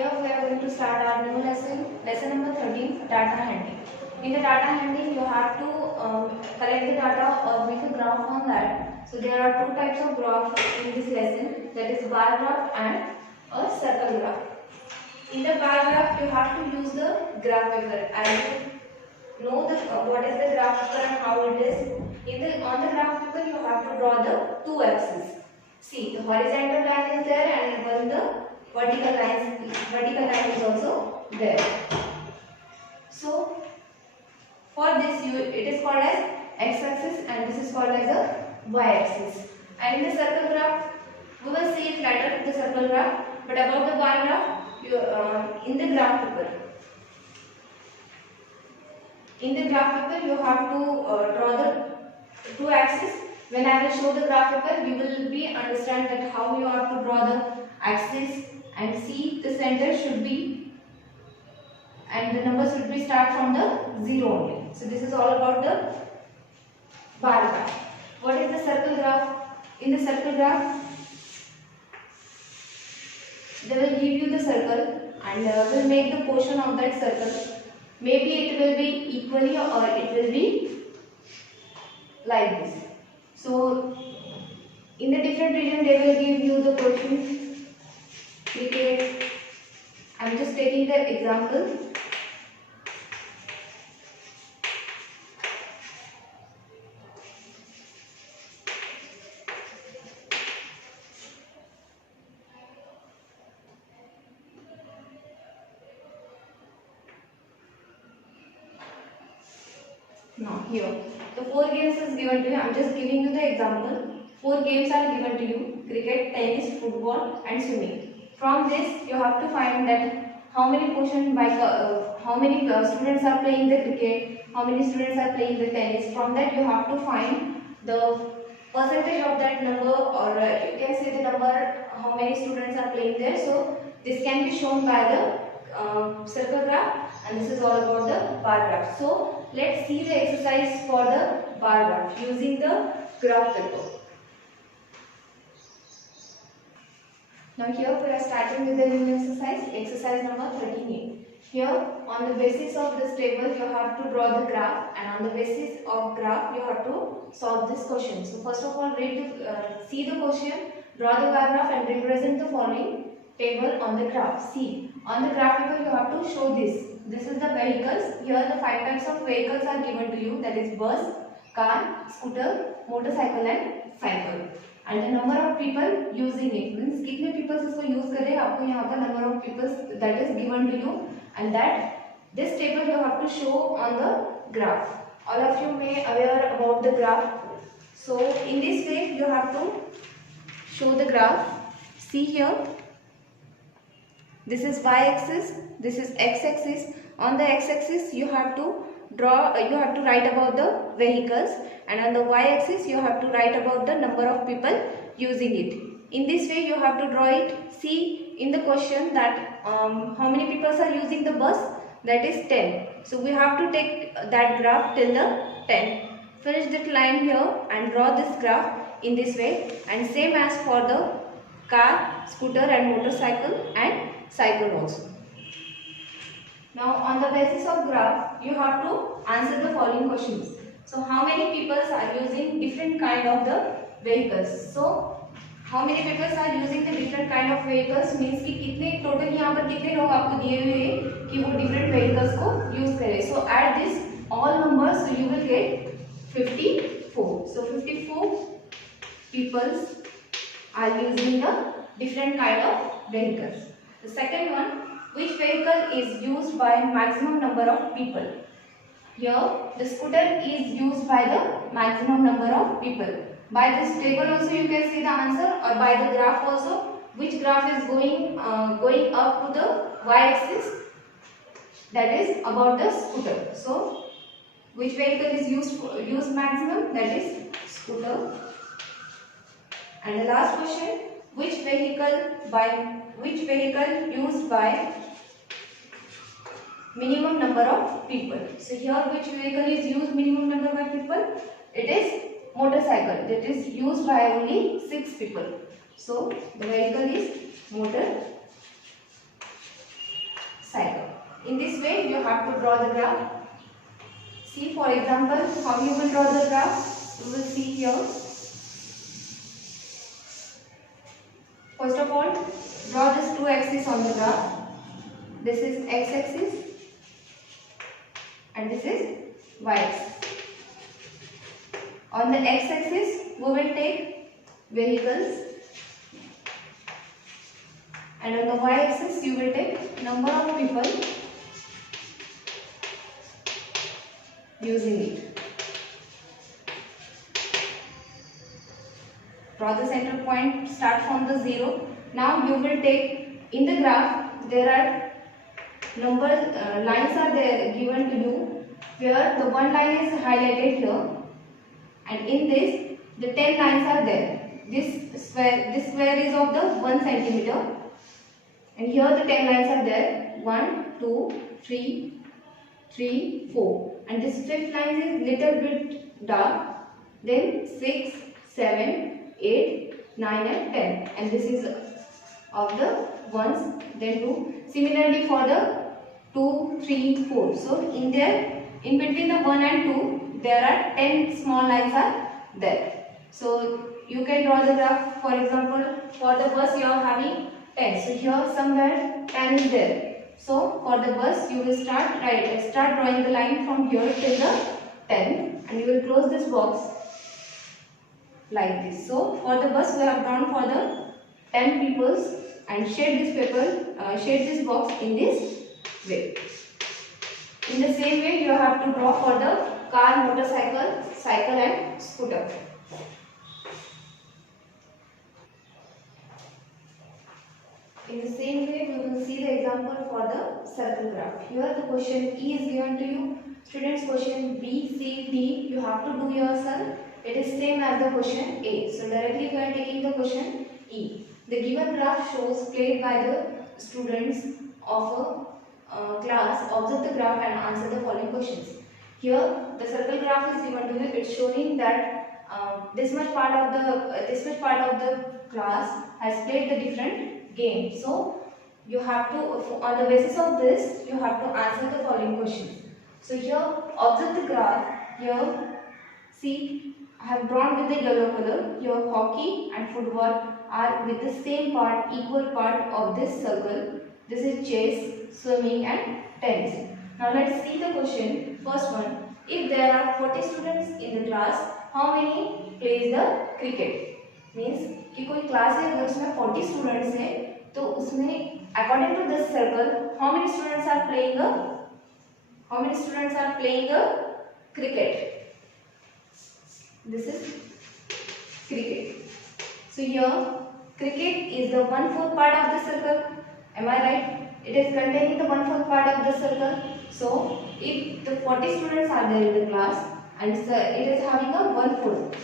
here we are going to start our new lesson number 13, data handling. In the data handling, you have to collect the data or make a graph on that. So there are two types of graphs in this lesson, that is bar graph and a circle graph. In the bar graph, you have to use the graph paper and know what is the graph paper and how it is. On the graph paper, you have to draw the two axes. See, the horizontal line is there and even the vertical line is also there. So for this it is called as x-axis and this is called as a y-axis. And in the circle graph, we will see it later, the circle graph. But about the bar graph, in the graph paper, you have to draw the two axes. When I will show the graph paper, you will be understand that how you have to draw the axis and see the center should be and the number should be start from the 0 only. So this is all about the bar graph. What is the circle graph? In the circle graph, they will give you the circle and will make the portion of that circle. Maybe it will be equally or it will be like this. So in the different region they will give you the portion. Okay, I am just taking the example. Now here, the 4 games is given to you. I am just giving you the example. 4 games are given to you: cricket, tennis, football and swimming. From this you have to find that how many students are playing the cricket, how many students are playing the tennis. From that you have to find the percentage of that number, or you can say the number how many students are playing there. So this can be shown by the circle graph and this is all about the bar graph. So let's see the exercise for the bar graph using the graph paper. Now here we are starting with the new exercise number 13a. Here on the basis of this table you have to draw the graph, and on the basis of graph you have to solve this question. So first of all see the question, draw the bar graph and represent the following table on the graph. See, on the graph paper you have to show this. This is the vehicles. Here the 5 types of vehicles are given to you, that is bus, car, scooter, motorcycle and cycle. And the number of people using it, means कितने people इसको use कर रहे हैं, आपको यहाँ पर number of people that is given to you, and that this table you have to show on the graph. All of you may aware about the graph. So in this way you have to show the graph. See here, this is y-axis, this is x-axis. On the x-axis you have to write about the vehicles, and on the y-axis you have to write about the number of people using it. In this way you have to draw it. See in the question that how many people are using the bus, that is 10. So we have to take that graph till the 10. Finish that line here and draw this graph in this way, and same as for the car, scooter and motorcycle and cycle also. Now on the basis of graph you have to answer the following questions. So how many people are using different kind of the vehicles? So how many people are using the different kind of vehicles means कि कितने total यहाँ पर कितने लोग आपको दिए हुए हैं कि वो different vehicles को use करें. So add this all numbers, so you will get 54. So 54 people are using the different kind of vehicles. The second one, which vehicle is used by maximum number of people? Here the scooter is used by the maximum number of people. By this table also you can see the answer, or by the graph also, which graph is going up to the y-axis, that is about the scooter. So which vehicle is used maximum, that is scooter. And the last question, which vehicle used by minimum number of people? So here which vehicle is used minimum number of people? It is motorcycle, that is used by only 6 people. So the vehicle is motorcycle. have to draw the graph. See, for example, how you will draw the graph. You will see here. First of all, draw this two axes on the graph. This is x-axis and this is y-axis. On the x-axis, we will take vehicles, and on the y-axis, you will take number of people using it. Draw the center point, start from the 0. Now you will take, in the graph, there are lines are there given to you, where the one line is highlighted here, and in this the 10 lines are there. This square is of the 1 centimeter, and here the 10 lines are there, 1, 2, 3, 4, and this fifth line is little bit dark, then 6, 7, 8, 9 and 10, and this is of the ones, then 2. Similarly for the 2, 3, 4. So in there, in between the 1 and 2, there are 10 small lines are there. So you can draw the graph. For example, for the bus you are having 10. So here somewhere 10 is there. So for the bus you will start drawing the line from here till the 10, and you will close this box like this. So for the bus we have drawn for the 10 peoples, and shade this box in this way. In the same way you have to draw for the car, motorcycle, cycle and scooter. In the same way we will see the example for the circle graph. Here the question E is given to you. Students, question B, C, D you have to do yourself. It is same as the question A. So directly we are taking the question E. The given graph shows played by the students of a class. Observe the graph and answer the following questions. Here the circle graph is given to you. It's showing that this much part of the class has played the different game. So you have to, on the basis of this, you have to answer the following questions. So here observe the graph. Here see, I have drawn with the yellow color. Here hockey and football are with the same part, equal part of this circle. This is chess, swimming and tennis. Now let's see the question. First one, if there are 40 students in the class, how many plays the cricket? Means कि कोई class है अगर उसमें 40 students है तो उसमें according to this circle how many students are playing a cricket? This is cricket. So here cricket is the 1/4 part of the circle. Am I right? It is containing the 1/4 part of the circle. So if the 40 students are there in the class and it is having a 1/4.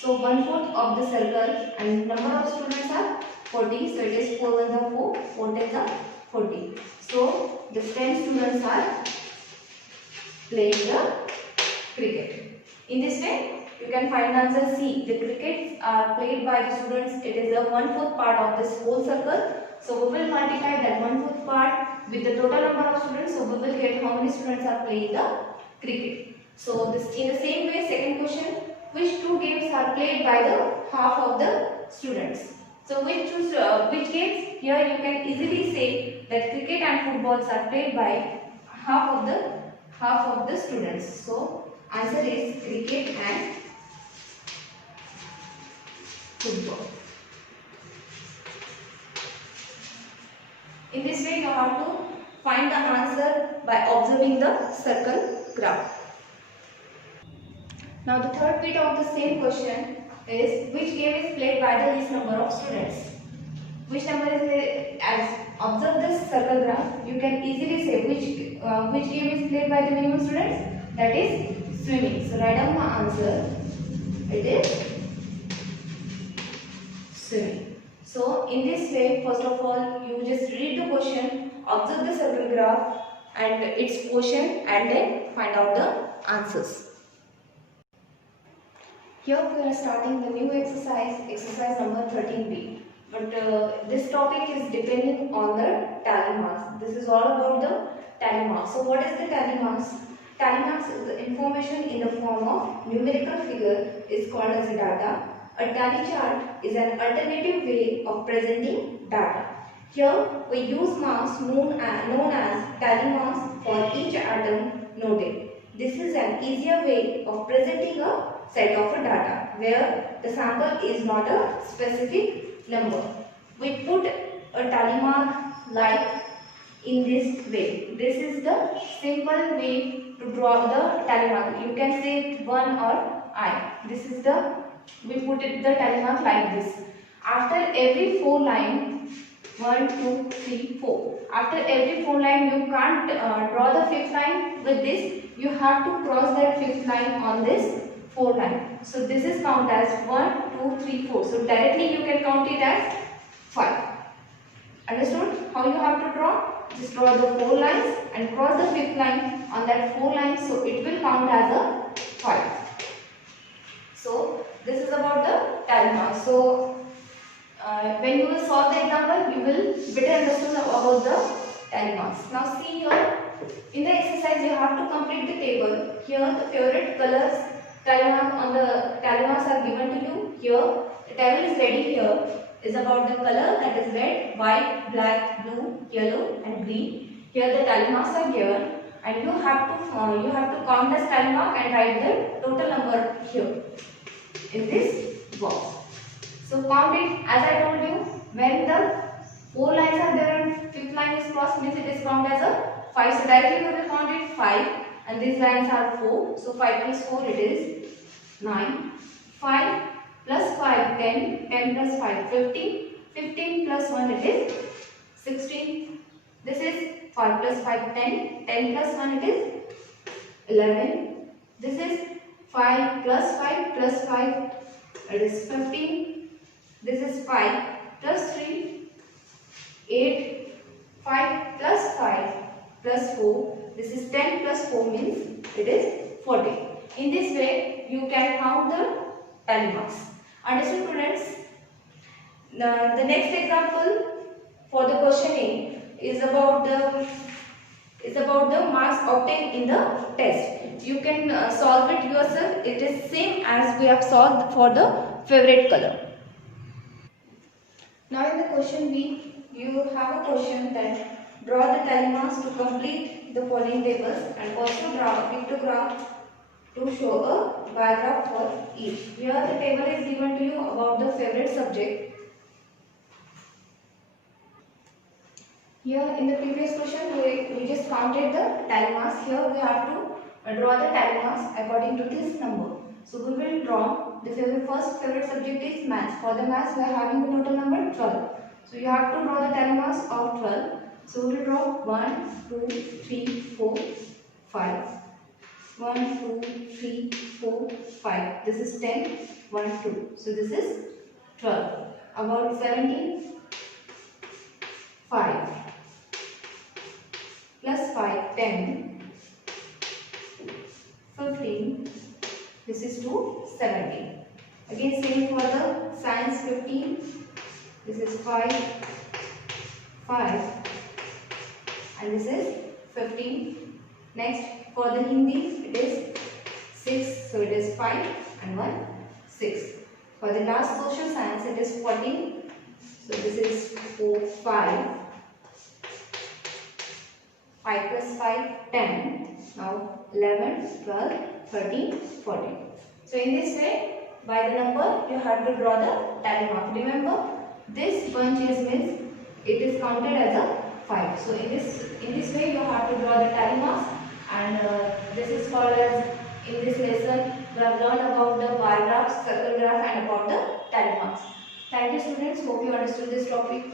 So 1/4 of the circle and number of students are 40. So it is 4 ones are 4, 4 tens are 40. So the 10 students are playing the cricket. In this way you can find the answer C. The crickets are played by the students. It is the 1/4 part of this whole circle. So we will multiply that 1/4 part with the total number of students. So we will get how many students are playing the cricket. So this in the same way, second question, which two games are played by the half of the students? So which games? Here you can easily say that cricket and footballs are played by half of the students. So answer is cricket and football. In this way you have to find the answer by observing the circle graph. Now the third bit of the same question is which game is played by the least number of students? Which number is as observe this circle graph, you can easily say which game is played by the minimum students? That is swimming. So write down my answer. It is swimming. So in this way, first of all, you just read the question, observe the circle graph and its portion, and then find out the answers. Here we are starting the new exercise number 13b. but this topic is depending on the tally marks. This is all about the tally marks. So what is the tally marks? Tally marks is the information in the form of numerical figure is called as a data. A tally chart is an alternative way of presenting data. Here we use marks known as tally marks for each atom noted. This is an easier way of presenting a set of data where the sample is not a specific number. We put a tally mark like in this way. This is the simple way to draw the tally mark. You can say it 1 or I. This is the, we put it the tally mark like this. After every 4 line, 1, 2, 3, 4. After every 4 line, you can't draw the 5th line with this. You have to cross that 5th line on this 4 line. So this is count as 1, 2, 3, 4. So directly you can count it as 5. Understood how you have to draw? Just draw the 4 lines and cross the 5th line on that 4 lines. So it will count as a 5. So this is about the tally mark. So when you will solve the example, you will better understand about the tally marks. Now see here, in the exercise you have to complete the table. Here the favorite colors tally mark on the tally marks are given to you. Here the table is ready. Here is about the color, that is red, white, black, blue, yellow and green. Here the tally marks are given and you have to count the tally mark and write the total number here in this box. So count it as I told you. When the 4 lines are there and 5th line is crossed, means it is counted as a 5. So directly we will count it 5 and these lines are 4. So 5 plus 4 it is 9. 5 plus 5 10. 10 plus 5 15. 15 plus 1 it is 16. This is 5 plus 5 10. 10 plus 1 it is 11. This is 5 plus 5 plus 5 it is 15. This is 5 plus 3, 8, 5 plus 5 plus 4. This is 10 plus 4 means it is 40. In this way, you can count the tally marks. Understood, students? The next example for the question A is about the marks obtained in the test. You can solve it yourself. It is same as we have solved for the favorite color. Now in the question B, you have a question that draw the tally marks to complete the following tables and also draw a pictograph to show a diagram for each. Here the table is given to you about the favorite subject. Here in the previous question we just counted the tally marks. Here we have to draw the tally marks according to this number. So we will draw the first favorite subject is maths. For the maths we are having the total number 12. So you have to draw the tally marks of 12. So we will draw 1, 2, 3, 4, 5. 1, 2, 3, 4, 5. This is 10, 1, 2. So this is 12. About 17, 5. Plus 5, 10. 15. This is 2, 17. Again same for the science 15. This is 5, 5. And this is 15. Next for the Hindi it is 6. So it is 5 and 1, 6. For the last social science it is 14. So this is 4, 5. 5 plus 5, 10. Now 11, 12, 13, 14. So in this way, by the number you have to draw the tally mark. Remember, this bunch is means it is counted as a 5. So in this way you have to draw the tally marks, and this is called as, in this lesson we have learned about the bar graph, circle graph and about the tally marks. Thank you students. Hope you understood this topic.